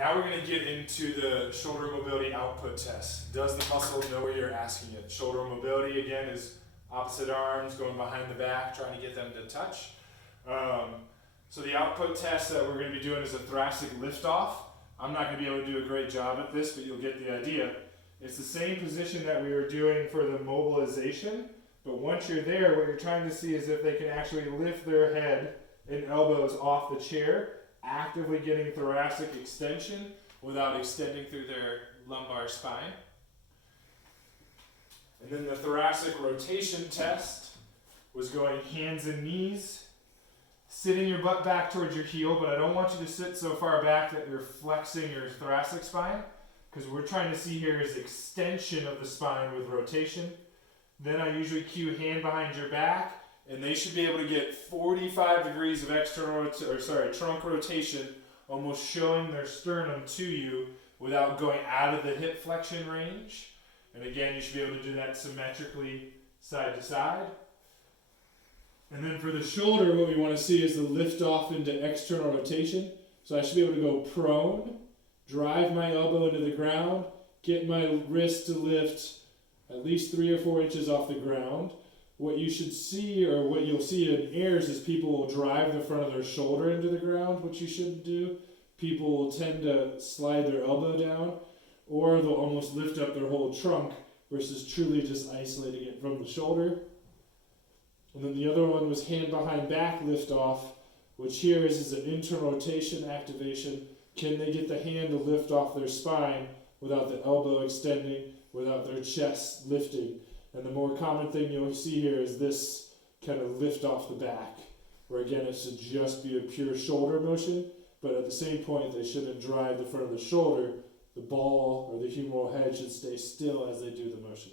Now we're going to get into the shoulder mobility output test. Does the muscle know where you're asking it? Shoulder mobility, again, is opposite arms going behind the back, trying to get them to touch. So the output test that we're going to be doing is a thoracic liftoff. I'm not going to be able to do a great job at this, but you'll get the idea. It's the same position that we were doing for the mobilization, but once you're there, what you're trying to see is if they can actually lift their head and elbows off the chair, actively getting thoracic extension without extending through their lumbar spine. And then the thoracic rotation test was going hands and knees, sitting your butt back towards your heel, but I don't want you to sit so far back that you're flexing your thoracic spine, because what we're trying to see here is extension of the spine with rotation. Then I usually cue hand behind your back, and they should be able to get 45 degrees of trunk rotation, almost showing their sternum to you without going out of the hip flexion range. And again, you should be able to do that symmetrically side to side. And then for the shoulder, what we want to see is the lift off into external rotation. So I should be able to go prone, drive my elbow into the ground, get my wrist to lift at least 3 or 4 inches off the ground. What you should see, or what you'll see in airs, is people will drive the front of their shoulder into the ground, which you shouldn't do. People will tend to slide their elbow down, or they'll almost lift up their whole trunk versus truly just isolating it from the shoulder. And then the other one was hand behind back lift off, which here is an internal rotation activation. Can they get the hand to lift off their spine without the elbow extending, without their chest lifting? And the more common thing you'll see here is this kind of lift off the back, where again it should just be a pure shoulder motion, but at the same point they shouldn't drive the front of the shoulder. The ball or the humeral head should stay still as they do the motion.